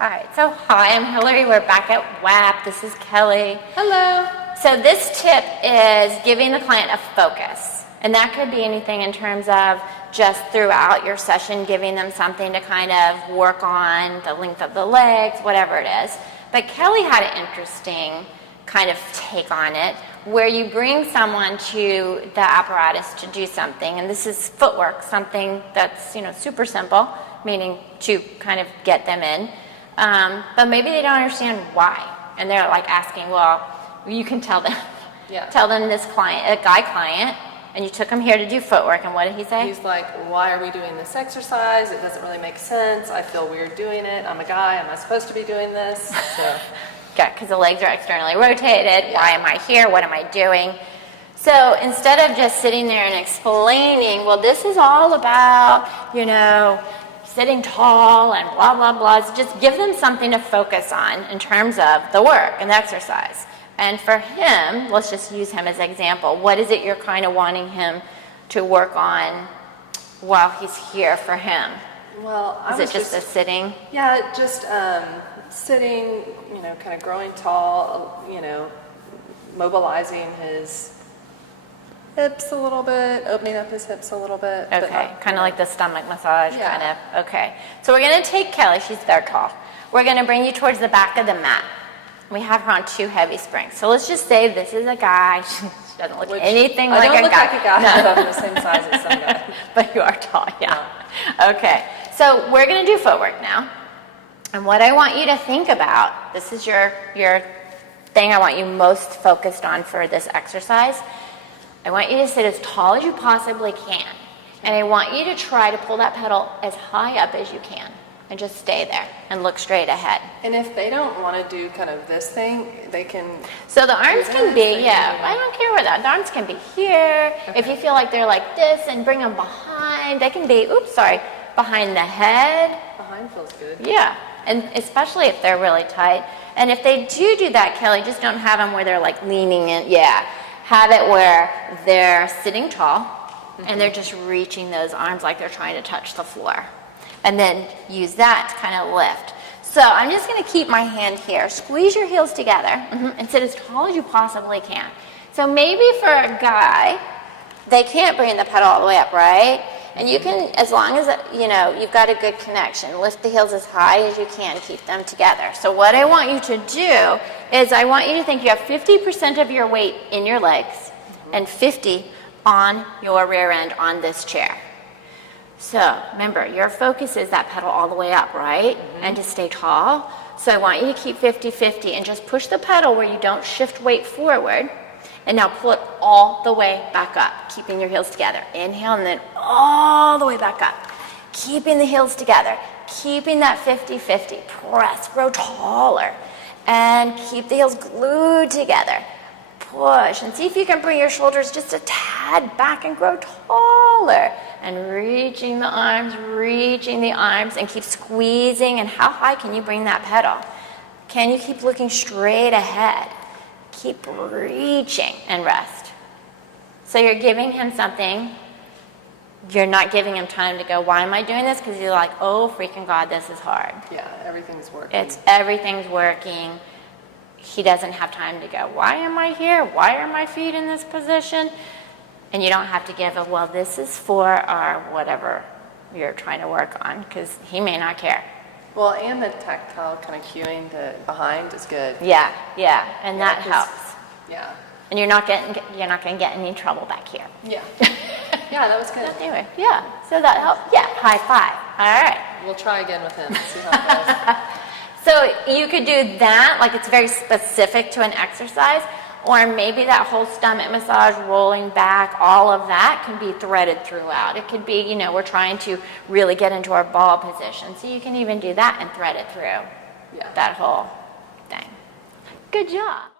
All right, so hi, I'm Hillary. We're back at WAP. This is Kelly. Hello. So this tip is giving the client a focus. And that could be anything in terms of just throughout your session, giving them something to kind of work on, the length of the legs, whatever it is. But Kelly had an interesting kind of take on it, where you bring someone to the apparatus to do something. And this is footwork, something that's, super simple, meaning to kind of get them in. But maybe they don't understand why. And they're like asking, well, you can tell them. Yeah. Tell them this client, a guy client, and you took him here to do footwork, and what did he say? He's like, why are we doing this exercise? It doesn't really make sense. I feel weird doing it. I'm a guy. Am I supposed to be doing this? So. Yeah, because the legs are externally rotated. Yeah. Why am I here? What am I doing? So instead of just sitting there and explaining, well, this is all about, sitting tall and blah, blah, blah. Just give them something to focus on in terms of the work and the exercise. And for him, let's just use him as an example. What is it you're kind of wanting him to work on while he's here for him? Well, is it just the sitting? Yeah, just sitting, kind of growing tall, mobilizing his hips a little bit, opening up his hips a little bit. Okay, kind of like the stomach massage, yeah. kind of. Okay, so we're going to take Kelly. She's there tall. We're going to bring you towards the back of the mat. We have her on 2 heavy springs. So let's just say this is a guy. She doesn't look anything like a guy. I don't look like a guy. No. I'm the same size as some guy. But you are tall, yeah. No. Okay, so we're going to do footwork now. And what I want you to think about, this is your thing I want you most focused on for this exercise. I want you to sit as tall as you possibly can. And I want you to try to pull that pedal as high up as you can. And just stay there and look straight ahead. And if they don't want to do kind of this thing, they can... So the arms can be, I don't care where that. The arms can be here. Okay. If you feel like they're like this, and bring them behind. They can be, behind the head. Behind feels good. Yeah, and especially if they're really tight. And if they do that, Kelly, just don't have them where they're like leaning in. Yeah, have it where they're sitting tall, and they're just reaching those arms like they're trying to touch the floor. And then use that to kind of lift. So I'm just going to keep my hand here. Squeeze your heels together and sit as tall as you possibly can. So maybe for a guy, they can't bring the pedal all the way up, right? And you can, as long as, you've got a good connection, lift the heels as high as you can, keep them together. So what I want you to do is I want you to think you have 50% of your weight in your legs and 50 on your rear end on this chair. So remember, your focus is that pedal all the way up, right? And to stay tall. So I want you to keep 50-50 and just push the pedal where you don't shift weight forward. And now pull it all the way back up, keeping your heels together. Inhale and then all the way back up. Keeping the heels together, keeping that 50-50. Press, grow taller. And keep the heels glued together. Push and see if you can bring your shoulders just a tad back and grow taller. And reaching the arms, and keep squeezing. And how high can you bring that pedal? Can you keep looking straight ahead? Keep reaching and rest. So you're giving him something. You're not giving him time to go, why am I doing this? Because you're like, oh, freaking God, this is hard. Yeah, everything's working. Everything's working. He doesn't have time to go, why am I here? Why are my feet in this position? And you don't have to give well, this is for our whatever you're trying to work on, because he may not care. Well, and the tactile kind of cueing behind is good. Yeah, and that helps. Yeah. And you're not going to get any trouble back here. Yeah. Yeah, that was good. Anyway, yeah, so that helped. Yeah, high five. All right. We'll try again with him, see how it goes. So you could do that, like it's very specific to an exercise, or maybe that whole stomach massage, rolling back, all of that can be threaded throughout. It could be, we're trying to really get into our ball position. So you can even do that and thread it through that whole thing. Good job.